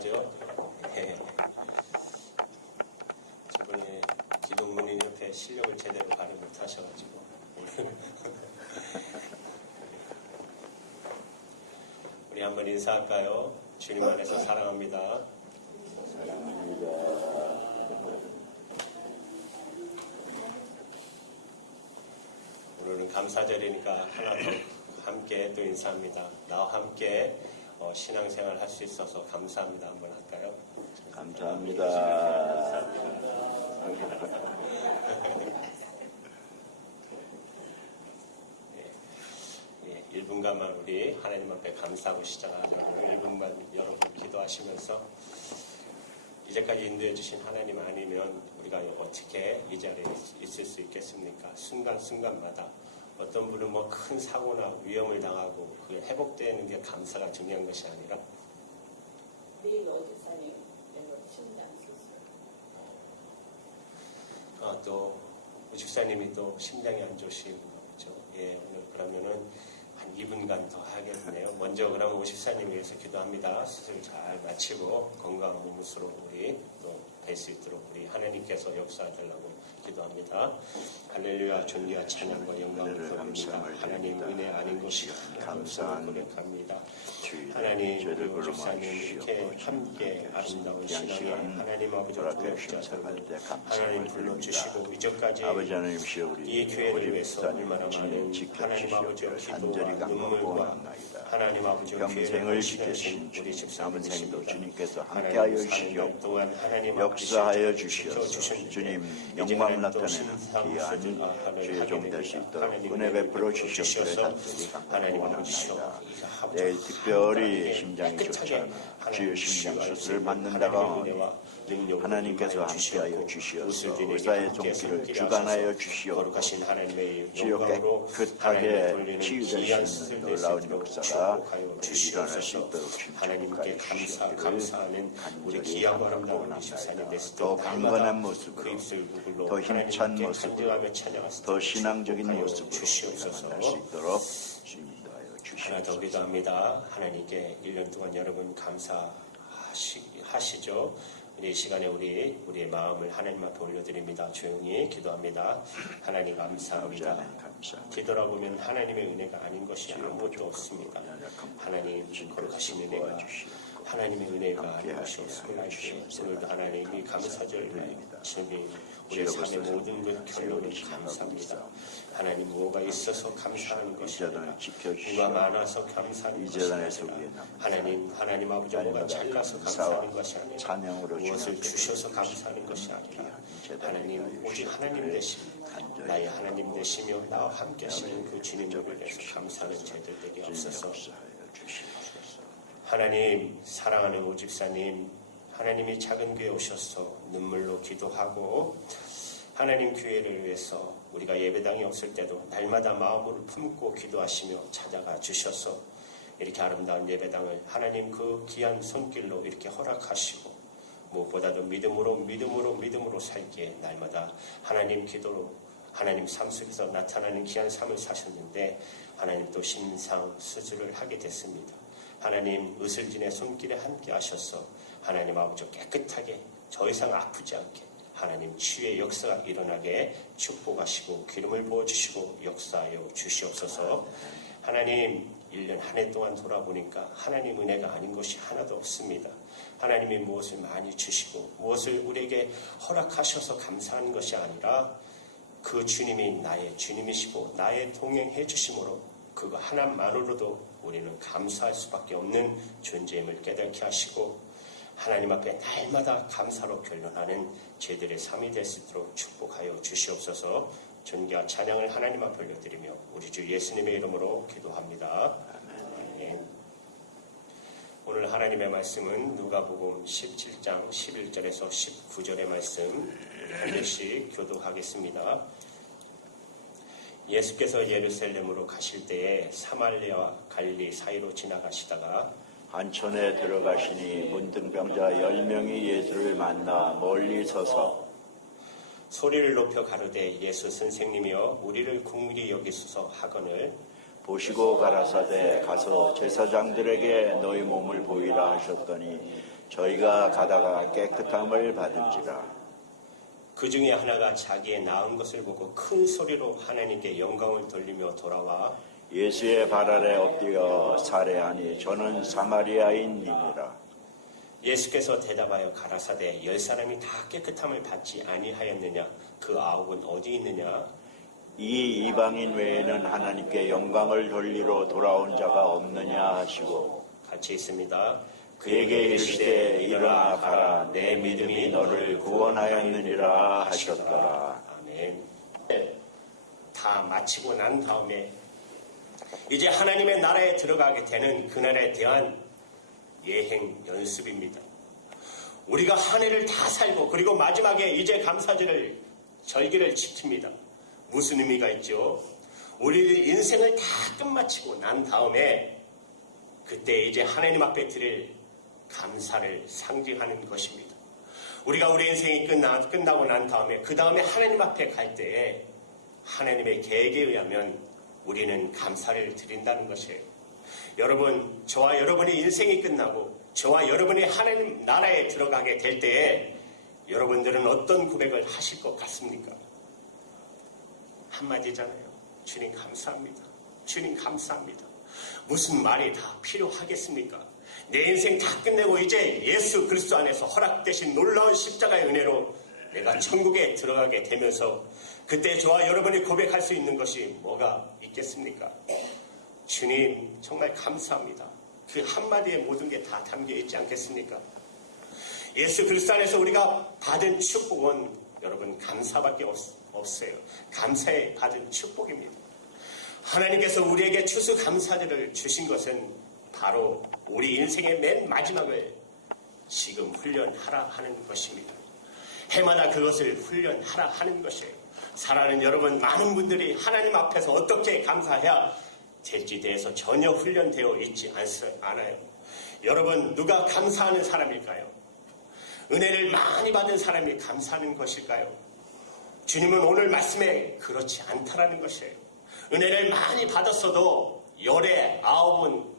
감사하죠. 저번에 기독문인협회 실력을 제대로 발휘 못하셔가지고 우리 한번 인사할까요? 주님 안에서 사랑합니다. 오늘은 감사절이니까 하나 더 함께 또 인사합니다. 나와 함께 신앙생활 할 수 있어서 감사합니다. 한번 할까요? 감사합니다. 1분간만 우리 하나님 앞에 감사하고 시작하자고 1분만 여러분 기도하시면서 이제까지 인도해 주신 하나님 아니면 우리가 어떻게 이 자리에 있을 수 있겠습니까? 순간순간마다 어떤 분은 뭐 큰 사고나 위험을 당하고 그게 회복되는 게 감사가 중요한 것이 아니라 내일 어디서니 심장 수술. 또 우집사님이 또 심장이 안 좋으신 거죠. 예, 오늘 그러면은 한 2분간 더 하겠네요. 먼저 그러면 우집사님 위해서 기도합니다. 수술 잘 마치고 건강한 몸으로 우리 또 될 수 있도록 우리 하나님께서 역사하달라고 기도합니다. 할렐루야. 존귀와 찬양과 영광을 드립니다. 하나님 은혜 아닌 것이 감사한 고백합니다. 하나님 우리 우집사님 이렇게 함께 아름다운 시간에 하나님 아버지와 동역자들 하나님 불러주시고 이전까지 이 교회를 위해서 얼마나 많은 하나님 아버지와 기도와 눈물과 하나님 아버지와 평생을 지키신 우리 남은 생도 집사님이십니다. 주님께서 함께하여 주시옵고 또한 하나님 역사하여 주시옵소서. 주님 영광 나타내는 귀한 주의 종 될 수 있도록 은혜 베풀어 주시옵소서. 간절히 간구원합니다. 내일 특별히 심장이 좋지 않아 주의 심장 수술을 받는다가 하나님께서 함께하여 주시옵소서. 의사의 손길을 주관하여 주시옵고 주여 깨끗하게 치유될 수 있는 놀라운 역사가 일어날 수 있도록 하나님께 감사하는 우리 귀하고 아름다운 집사님 더 강건한 모습으로 더 힘찬 모습으로 더 신앙적인 모습으로 만날 수 있도록 주님 인도하여 하나 더 주시옵소서. 기도합니다. 하나님께 1년 동안 여러분 감사하시죠. 이 시간에 우리의 마음을 하나님 앞에 올려드립니다. 조용히 기도합니다. 하나님 감사합니다. 뒤돌아보면 하나님의 은혜가 아닌 것이 아무것도 없습니다. 하나님 거룩하신 은혜가 하나님의 은혜가 아닌 것이 없습니다. 오늘도 하나님이 감사절 주님 우리 삶의 모든 것 결론이 감사합니다. 하나님 뭐가 있어서 감사하는 것이 아니라 뭐가 많아서 감사하는 것이 아니라 하나님 아버지 뭐가 잘나서 감사하는 것이 아니라 무엇을 주셔서 감사하는 것이 아니라 하나님 오직 하나님 되십니다. 나의 하나님 되시며 나와 함께 하시는 그 주님을 위해서 감사하는 저희들 되게 없어서 하나님 사랑하는 오집사님 하나님이 작은 교회에 오셔서 눈물로 기도하고 하나님 교회를 위해서 우리가 예배당이 없을 때도 날마다 마음으로 품고 기도하시며 찾아가 주셔서 이렇게 아름다운 예배당을 하나님 그 귀한 손길로 이렇게 허락하시고 무엇보다도 믿음으로 살기에 날마다 하나님 기도로 하나님 삶 속에서 나타나는 귀한 삶을 사셨는데 하나님 또 심상 수술을 하게 됐습니다. 하나님 으슬진의 손길에 함께 하셔서 하나님 아버지 깨끗하게 더 이상 아프지 않게 하나님 치유의 역사가 일어나게 축복하시고 기름을 부어주시고 역사하여 주시옵소서. 하나님 1년 한 해 동안 돌아보니까 하나님 은혜가 아닌 것이 하나도 없습니다. 하나님이 무엇을 많이 주시고 무엇을 우리에게 허락하셔서 감사하는 것이 아니라 그 주님이 나의 주님이시고 나의 동행해 주심으로 그거 하나만으로도 우리는 감사할 수밖에 없는 존재임을 깨닫게 하시고 하나님 앞에 날마다 감사로 결론하는 저희들의 삶이 될 수 있도록 축복하여 주시옵소서. 존귀와 찬양을 하나님 앞에 올려드리며 우리 주 예수님의 이름으로 기도합니다. 아멘. 오늘 하나님의 말씀은 누가복음 17장 11절에서 19절의 말씀 한 절씩 교도하겠습니다. 예수께서 예루살렘으로 가실 때에 사마리아와 갈릴리 사이로 지나가시다가 한촌에 들어가시니 문둥병자 10명이 예수를 만나 멀리 서서 소리를 높여 가로되 예수 선생님이여 우리를 긍휼히 여기소서 하거늘 보시고 가라사대 가서 제사장들에게 너희 몸을 보이라 하셨더니 저희가 가다가 깨끗함을 받은지라. 그 중에 하나가 자기의 나은 것을 보고 큰 소리로 하나님께 영광을 돌리며 돌아와 예수의 발 아래 엎드려 살해하니 저는 사마리아인이니라. 예수께서 대답하여 가라사대 10사람이 다 깨끗함을 받지 아니하였느냐? 그 9은 어디 있느냐? 이 이방인 외에는 하나님께 영광을 돌리러 돌아온 자가 없느냐 하시고 같이 있습니다. 그에게 이르시되 일어나 가라 내 믿음이 너를 구원하였느니라 하셨더라. 아멘. 다 마치고 난 다음에 이제 하나님의 나라에 들어가게 되는 그날에 대한 예행 연습입니다. 우리가 한 해를 다 살고 그리고 마지막에 이제 감사절을 절기를 지킵니다. 무슨 의미가 있죠? 우리 인생을 다 끝마치고 난 다음에 그때 이제 하나님 앞에 드릴 감사를 상징하는 것입니다. 우리가 우리 인생이 끝나고 난 다음에 그 다음에 하나님 앞에 갈 때에 하나님의 계획에 의하면 우리는 감사를 드린다는 것이에요. 여러분, 저와 여러분의 인생이 끝나고 저와 여러분이 하나님 나라에 들어가게 될 때에 여러분들은 어떤 고백을 하실 것 같습니까? 한마디잖아요. 주님 감사합니다. 주님 감사합니다. 무슨 말이 다 필요하겠습니까? 내 인생 다 끝내고 이제 예수 그리스도 안에서 허락되신 놀라운 십자가의 은혜로 내가 천국에 들어가게 되면서 그때 저와 여러분이 고백할 수 있는 것이 뭐가 있겠습니까? 주님 정말 감사합니다. 그 한마디에 모든 게 다 담겨 있지 않겠습니까? 예수 그리스도 안에서 우리가 받은 축복은 여러분 감사밖에 없어요. 감사에 받은 축복입니다. 하나님께서 우리에게 추수감사절을 주신 것은 바로 우리 인생의 맨 마지막을 지금 훈련하라 하는 것입니다. 해마다 그것을 훈련하라 하는 것이에요. 사랑하는 여러분, 많은 분들이 하나님 앞에서 어떻게 감사해야 될지 대해서 전혀 훈련되어 있지 않아요. 여러분, 누가 감사하는 사람일까요? 은혜를 많이 받은 사람이 감사하는 것일까요? 주님은 오늘 말씀에 그렇지 않다라는 것이에요. 은혜를 많이 받았어도 열에 9은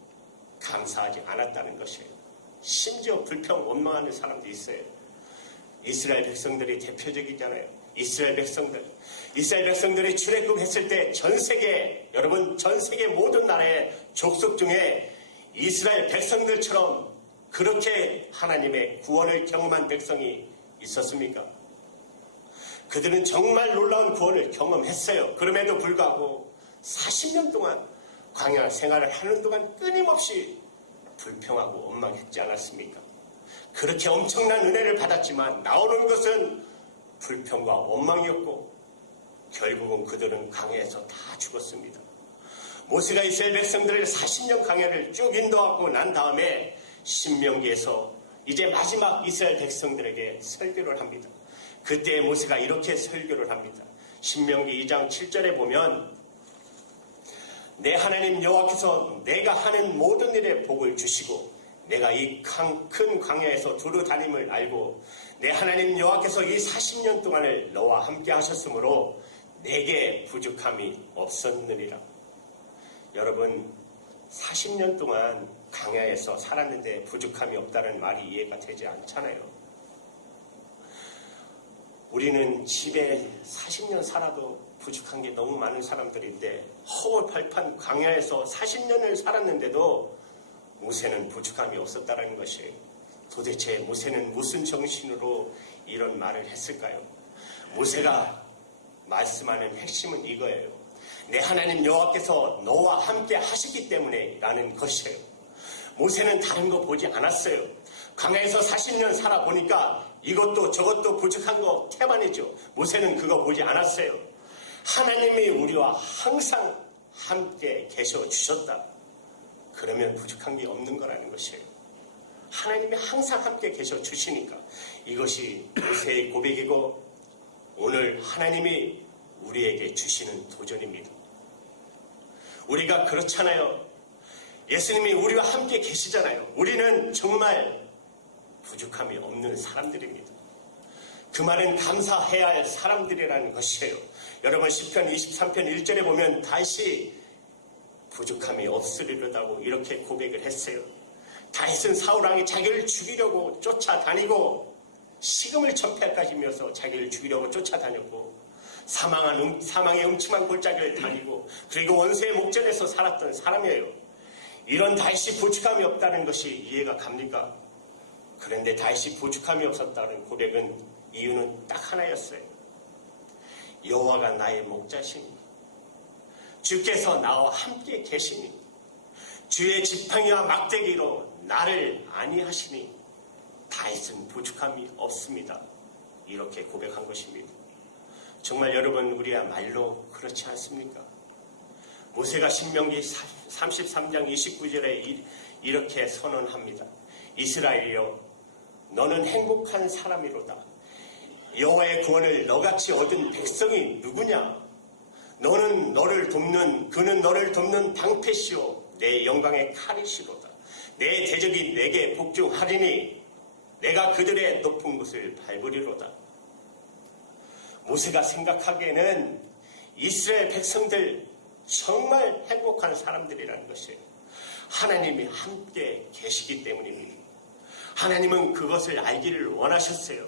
감사하지 않았다는 것이에요. 심지어 불평 원망하는 사람도 있어요. 이스라엘 백성들이 대표적이잖아요. 이스라엘 백성들이 출애굽했을 때 전 세계 모든 나라의 족속 중에 이스라엘 백성들처럼 그렇게 하나님의 구원을 경험한 백성이 있었습니까? 그들은 정말 놀라운 구원을 경험했어요. 그럼에도 불구하고 40년 동안 광야 생활을 하는 동안 끊임없이 불평하고 원망했지 않았습니까? 그렇게 엄청난 은혜를 받았지만 나오는 것은 불평과 원망이었고 결국은 그들은 광야에서 다 죽었습니다. 모세가 이스라엘 백성들을 40년 광야를 쭉 인도하고 난 다음에 신명기에서 이제 마지막 이스라엘 백성들에게 설교를 합니다. 그때 모세가 이렇게 설교를 합니다. 신명기 2장 7절에 보면 내 하나님 여호와께서 내가 하는 모든 일에 복을 주시고 내가 이 큰 광야에서 두루 다님을 알고 내 하나님 여호와께서 이 40년 동안을 너와 함께 하셨으므로 내게 부족함이 없었느니라. 여러분, 40년 동안 광야에서 살았는데 부족함이 없다는 말이 이해가 되지 않잖아요. 우리는 집에 40년 살아도 부족한 게 너무 많은 사람들인데 허울팔판 광야에서 40년을 살았는데도 모세는 부족함이 없었다는 것이에요. 도대체 모세는 무슨 정신으로 이런 말을 했을까요? 모세가 말씀하는 핵심은 이거예요. 내 하나님 여호와께서 너와 함께 하시기 때문에 라는 것이에요. 모세는 다른 거 보지 않았어요. 광야에서 40년 살아보니까 이것도 저것도 부족한 거 태반이죠. 모세는 그거 보지 않았어요. 하나님이 우리와 항상 함께 계셔 주셨다. 그러면 부족한 게 없는 거라는 것이에요. 하나님이 항상 함께 계셔 주시니까 이것이 모세의 고백이고 오늘 하나님이 우리에게 주시는 도전입니다. 우리가 그렇잖아요. 예수님이 우리와 함께 계시잖아요. 우리는 정말 부족함이 없는 사람들입니다. 그 말은 감사해야 할 사람들이라는 것이에요. 여러분 시편 23편 1절에 보면 다시 부족함이 없으리로다고 이렇게 고백을 했어요. 다윗은 사울왕이 자기를 죽이려고 쫓아다니고 식음을 전폐할까지면서 자기를 죽이려고 쫓아다녔고 사망의 음침한 골짜기를 다니고 그리고 원수의 목전에서 살았던 사람이에요. 이런 다윗이 부족함이 없다는 것이 이해가 갑니까? 그런데 다윗이 부족함이 없었다는 고백은 이유는 딱 하나였어요. 여호와가 나의 목자시니 주께서 나와 함께 계시니 주의 지팡이와 막대기로 나를 안위하시니 다윗은 부족함이 없습니다. 이렇게 고백한 것입니다. 정말 여러분 우리야말로 그렇지 않습니까? 모세가 신명기 33장 29절에 이렇게 선언합니다. 이스라엘이여 너는 행복한 사람이로다. 여호와의 구원을 너같이 얻은 백성이 누구냐? 그는 너를 돕는 방패시오 내 영광의 칼이시로다. 내 대적이 내게 복종하리니 내가 그들의 높은 곳을 밟으리로다. 모세가 생각하기에는 이스라엘 백성들 정말 행복한 사람들이라는 것이에요. 하나님이 함께 계시기 때문입니다. 하나님은 그것을 알기를 원하셨어요.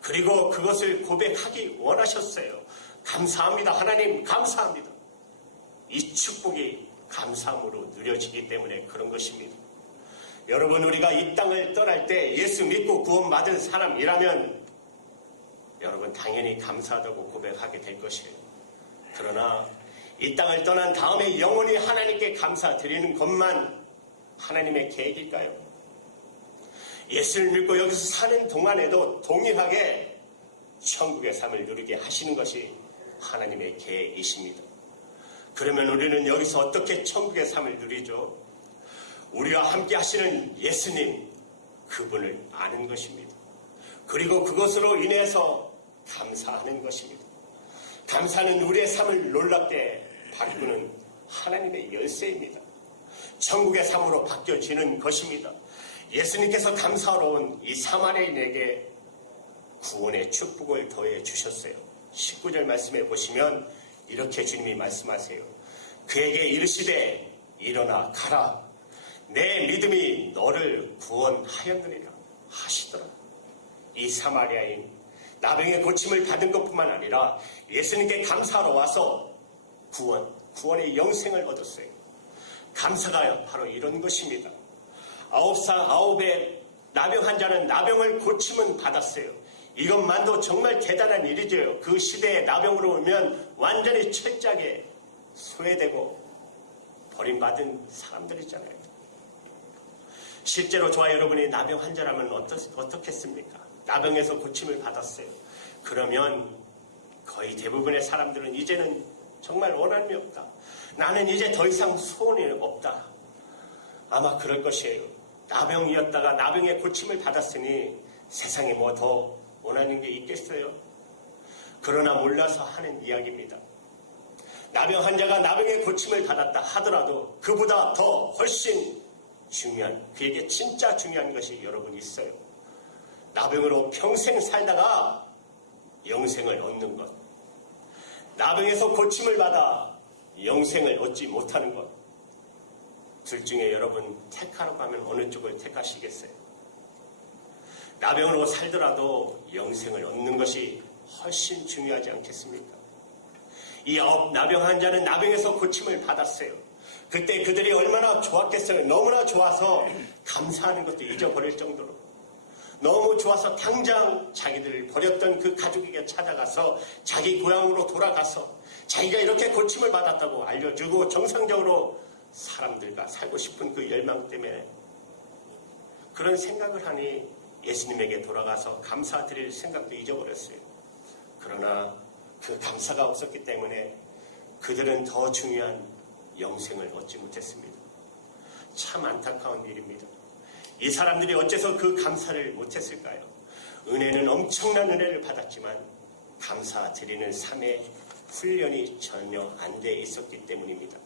그리고 그것을 고백하기 원하셨어요. 감사합니다. 하나님 감사합니다. 이 축복이 감사함으로 누려지기 때문에 그런 것입니다. 여러분 우리가 이 땅을 떠날 때 예수 믿고 구원받은 사람이라면 여러분 당연히 감사하다고 고백하게 될 것이에요. 그러나 이 땅을 떠난 다음에 영원히 하나님께 감사드리는 것만 하나님의 계획일까요? 예수를 믿고 여기서 사는 동안에도 동일하게 천국의 삶을 누리게 하시는 것이 하나님의 계획이십니다. 그러면 우리는 여기서 어떻게 천국의 삶을 누리죠? 우리와 함께 하시는 예수님, 그분을 아는 것입니다. 그리고 그것으로 인해서 감사하는 것입니다. 감사는 우리의 삶을 놀랍게 바꾸는 하나님의 열쇠입니다. 천국의 삶으로 바뀌어지는 것입니다. 예수님께서 감사하러 온 이 사마리아인에게 구원의 축복을 더해 주셨어요. 19절 말씀에 보시면 이렇게 주님이 말씀하세요. 그에게 이르시되 일어나 가라. 내 믿음이 너를 구원하였느니라 하시더라. 이 사마리아인 나병의 고침을 받은 것뿐만 아니라 예수님께 감사하러 와서 구원의 영생을 얻었어요. 감사가 바로 이런 것입니다. 아홉의 나병 환자는 나병을 고침은 받았어요. 이것만도 정말 대단한 일이죠. 그 시대에 나병으로 오면 완전히 철저하게 소외되고 버림받은 사람들이잖아요. 실제로 저와 여러분이 나병 환자라면 어떻겠습니까? 나병에서 고침을 받았어요. 그러면 거의 대부분의 사람들은 이제는 정말 원함이 없다. 나는 이제 더 이상 소원이 없다. 아마 그럴 것이에요. 나병이었다가 나병의 고침을 받았으니 세상에 뭐 더 원하는 게 있겠어요? 그러나 몰라서 하는 이야기입니다. 나병 환자가 나병의 고침을 받았다 하더라도 그보다 더 훨씬 중요한, 그에게 진짜 중요한 것이 여러분 있어요. 나병으로 평생 살다가 영생을 얻는 것. 나병에서 고침을 받아 영생을 얻지 못하는 것. 둘 중에 여러분 택하라고 하면 어느 쪽을 택하시겠어요? 나병으로 살더라도 영생을 얻는 것이 훨씬 중요하지 않겠습니까? 이 9 나병 환자는 나병에서 고침을 받았어요. 그때 그들이 얼마나 좋았겠어요. 너무나 좋아서 감사하는 것도 잊어버릴 정도로. 너무 좋아서 당장 자기들을 버렸던 그 가족에게 찾아가서 자기 고향으로 돌아가서 자기가 이렇게 고침을 받았다고 알려주고 정상적으로 사람들과 살고 싶은 그 열망 때문에 그런 생각을 하니 예수님에게 돌아가서 감사드릴 생각도 잊어버렸어요. 그러나 그 감사가 없었기 때문에 그들은 더 중요한 영생을 얻지 못했습니다. 참 안타까운 일입니다. 이 사람들이 어째서 그 감사를 못했을까요? 은혜는 엄청난 은혜를 받았지만 감사드리는 삶의 훈련이 전혀 안 돼 있었기 때문입니다.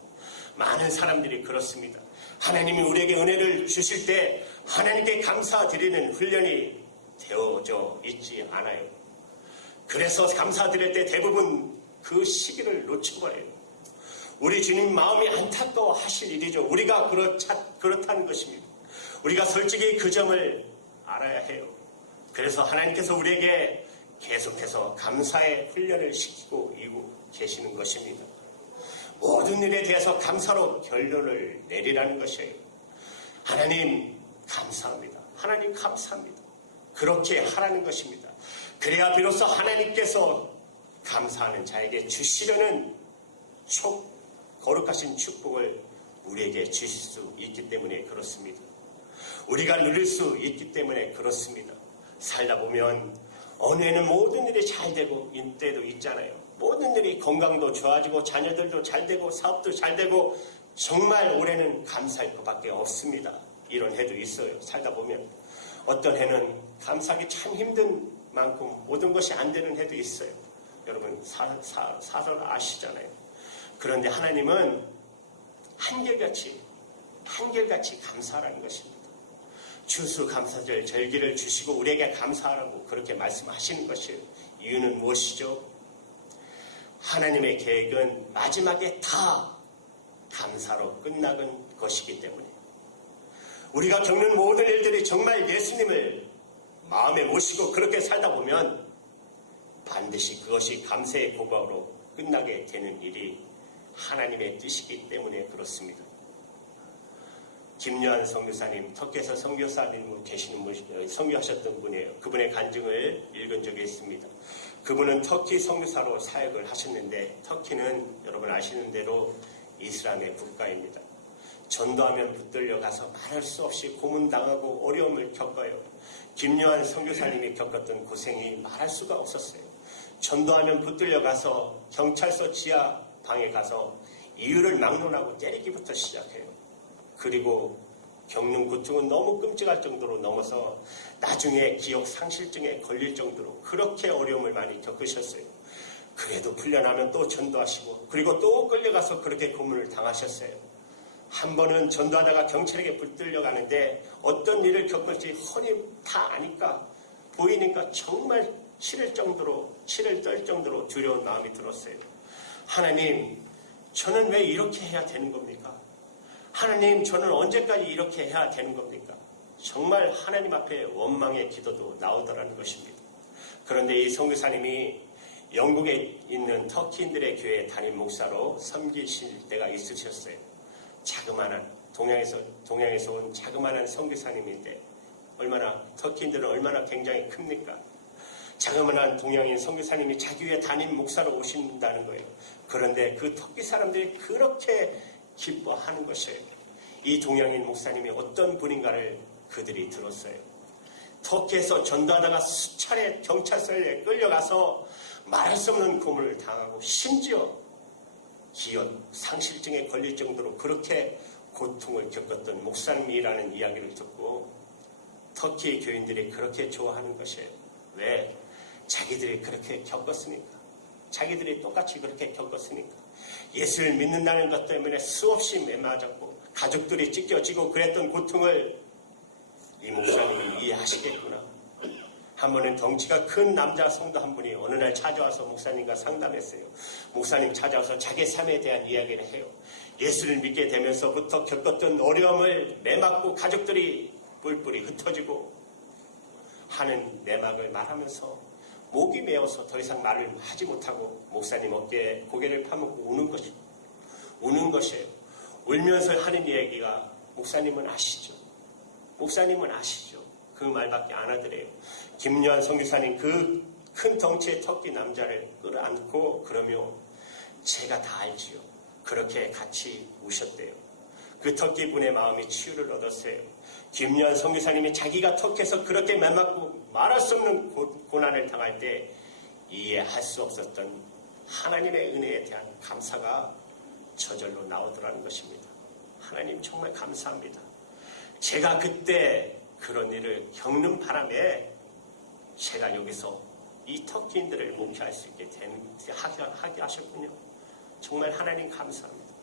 많은 사람들이 그렇습니다. 하나님이 우리에게 은혜를 주실 때 하나님께 감사드리는 훈련이 되어져 있지 않아요. 그래서 감사드릴 때 대부분 그 시기를 놓쳐버려요. 우리 주님 마음이 안타까워 하실 일이죠. 우리가 그렇다는 것입니다. 우리가 솔직히 그 점을 알아야 해요. 그래서 하나님께서 우리에게 계속해서 감사의 훈련을 시키고 계시는 것입니다. 모든 일에 대해서 감사로 결론을 내리라는 것이에요. 하나님 감사합니다. 하나님 감사합니다. 그렇게 하라는 것입니다. 그래야 비로소 하나님께서 감사하는 자에게 주시려는 거룩하신 축복을 우리에게 주실 수 있기 때문에 그렇습니다. 우리가 누릴 수 있기 때문에 그렇습니다. 살다 보면 어느 해는 모든 일이 잘 되고 때도 있잖아요. 모든 일이 건강도 좋아지고 자녀들도 잘 되고 사업도 잘 되고 정말 올해는 감사할 것밖에 없습니다. 이런 해도 있어요. 살다 보면 어떤 해는 감사하기 참 힘든 만큼 모든 것이 안 되는 해도 있어요. 여러분 사설 아시잖아요. 그런데 하나님은 한결같이 감사하라는 것입니다. 추수감사절 절기를 주시고 우리에게 감사하라고 그렇게 말씀하시는 것이에요. 이유는 무엇이죠? 하나님의 계획은 마지막에 다 감사로 끝나는 것이기 때문에 우리가 겪는 모든 일들이 정말 예수님을 마음에 모시고 그렇게 살다 보면 반드시 그것이 감사의 고백으로 끝나게 되는 일이 하나님의 뜻이기 때문에 그렇습니다. 김요한 선교사님, 터키에서 선교사님 계시는 분, 선교하셨던 분이에요. 그분의 간증을 읽은 적이 있습니다. 그분은 터키 선교사로 사역을 하셨는데 터키는 여러분 아시는 대로 이슬람의 국가입니다. 전도하면 붙들려 가서 말할 수 없이 고문당하고 어려움을 겪어요. 김요한 선교사님이 겪었던 고생이 말할 수가 없었어요. 전도하면 붙들려 가서 경찰서 지하 방에 가서 이유를 막론하고 때리기부터 시작해요. 그리고 겪는 고통은 너무 끔찍할 정도로 넘어서 나중에 기억 상실증에 걸릴 정도로 그렇게 어려움을 많이 겪으셨어요. 그래도 풀려나면 또 전도하시고 그리고 또 끌려가서 그렇게 고문을 당하셨어요. 한 번은 전도하다가 경찰에게 붙들려 가는데 어떤 일을 겪을지 훤히 다 아니까 보이니까 정말 치를 떨 정도로 두려운 마음이 들었어요. 하나님, 저는 왜 이렇게 해야 되는 겁니까? 하나님, 저는 언제까지 이렇게 해야 되는 겁니까? 정말 하나님 앞에 원망의 기도도 나오더라는 것입니다. 그런데 이 선교사님이 영국에 있는 터키인들의 교회 담임 목사로 섬기실 때가 있으셨어요. 자그마한 동양에서 온 자그마한 선교사님인데 터키인들은 얼마나 굉장히 큽니까? 자그마한 동양인 선교사님이 자기 위에 담임 목사로 오신다는 거예요. 그런데 그 터키 사람들이 그렇게 기뻐하는 것이에요. 이 동양인 목사님이 어떤 분인가를 그들이 들었어요. 터키에서 전도하다가 수차례 경찰서에 끌려가서 말할 수 없는 고문을 당하고 심지어 기억 상실증에 걸릴 정도로 그렇게 고통을 겪었던 목사님이라는 이야기를 듣고 터키 교인들이 그렇게 좋아하는 것이에요. 왜? 자기들이 그렇게 겪었으니까. 자기들이 똑같이 그렇게 겪었으니까. 예수를 믿는다는 것 때문에 수없이 매맞았고 가족들이 찢겨지고 그랬던 고통을 이 목사님이 이해하시겠구나. 한 번은 덩치가 큰 남자 성도 한 분이 어느 날 찾아와서 목사님과 상담했어요. 목사님 찾아와서 자기 삶에 대한 이야기를 해요. 예수를 믿게 되면서부터 겪었던 어려움을 매맞고 가족들이 뿔뿔이 흩어지고 하는 내막을 말하면서 목이 메어서 더 이상 말을 하지 못하고 목사님 어깨에 고개를 파묻고 우는 것이에요. 울면서 하는 얘기가 목사님은 아시죠? 목사님은 아시죠? 그 말밖에 안 하더래요. 김요한 선교사님 그 큰 덩치의 터키 남자를 끌어안고 그러며 제가 다 알지요. 그렇게 같이 우셨대요. 그 터키 분의 마음이 치유를 얻었어요. 김요한 선교사님이 자기가 터키에서 그렇게 매맞고 말할 수 없는 고난을 당할 때 이해할 수 없었던 하나님의 은혜에 대한 감사가 저절로 나오더라는 것입니다. 하나님 정말 감사합니다. 제가 그때 그런 일을 겪는 바람에 제가 여기서 이 터키인들을 목회할 수 있게 하게 하셨군요. 정말 하나님 감사합니다.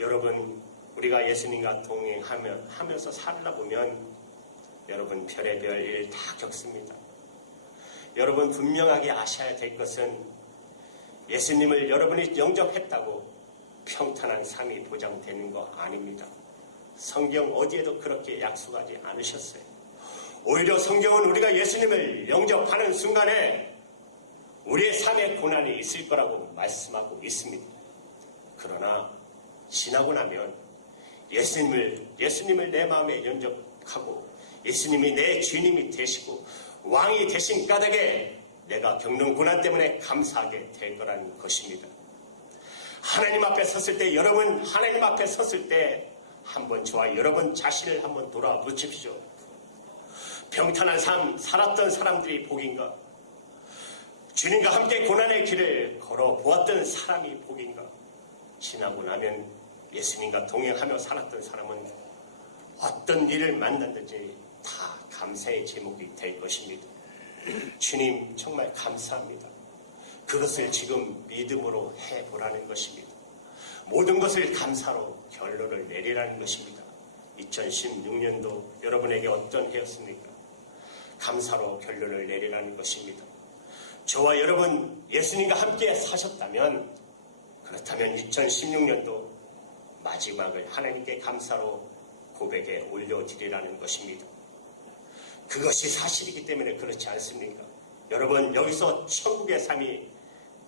여러분, 우리가 예수님과 동행하면서 살다 보면 여러분 별의별 일 다 겪습니다. 여러분 분명하게 아셔야 될 것은 예수님을 여러분이 영접했다고 평탄한 삶이 보장되는 거 아닙니다. 성경 어디에도 그렇게 약속하지 않으셨어요. 오히려 성경은 우리가 예수님을 영접하는 순간에 우리의 삶에 고난이 있을 거라고 말씀하고 있습니다. 그러나 지나고 나면 예수님을 내 마음에 영접하고 예수님이 내 주님이 되시고 왕이 되신 까닭에 내가 겪는 고난 때문에 감사하게 될 거라는 것입니다. 하나님 앞에 섰을 때, 여러분 하나님 앞에 섰을 때 한번 저와 여러분 자신을 한번 돌아보십시오. 평탄한 삶 살았던 사람들이 복인가? 주님과 함께 고난의 길을 걸어보았던 사람이 복인가? 지나고 나면 예수님과 동행하며 살았던 사람은 어떤 일을 만났든지 다 감사의 제목이 될 것입니다. 주님 정말 감사합니다. 그것을 지금 믿음으로 해보라는 것입니다. 모든 것을 감사로 결론을 내리라는 것입니다. 2016년도 여러분에게 어떤 해였습니까? 감사로 결론을 내리라는 것입니다. 저와 여러분 예수님과 함께 사셨다면, 그렇다면 2016년도 마지막을 하나님께 감사로 고백에 올려드리라는 것입니다. 그것이 사실이기 때문에 그렇지 않습니까? 여러분, 여기서 천국의 삶이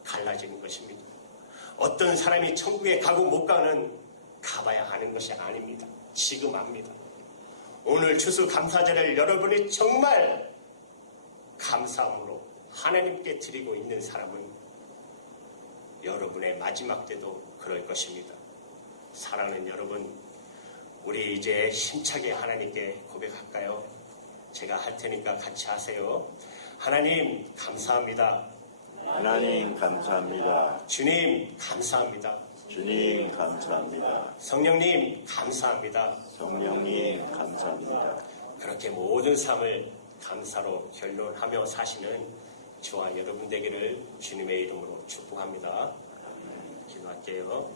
갈라지는 것입니다. 어떤 사람이 천국에 가고 못 가는 가봐야 하는 것이 아닙니다. 지금 압니다. 오늘 추수감사제를 여러분이 정말 감사함으로 하나님께 드리고 있는 사람은 여러분의 마지막 때도 그럴 것입니다. 사랑하는 여러분, 우리 이제 힘차게 하나님께 고백할까요? 제가 할 테니까 같이 하세요. 하나님 감사합니다. 하나님 감사합니다. 주님 감사합니다. 주님 감사합니다. 성령님 감사합니다. 성령님 감사합니다. 그렇게 모든 삶을 감사로 결론하며 사시는 저와 여러분 되기를 주님의 이름으로 축복합니다. 기도할게요.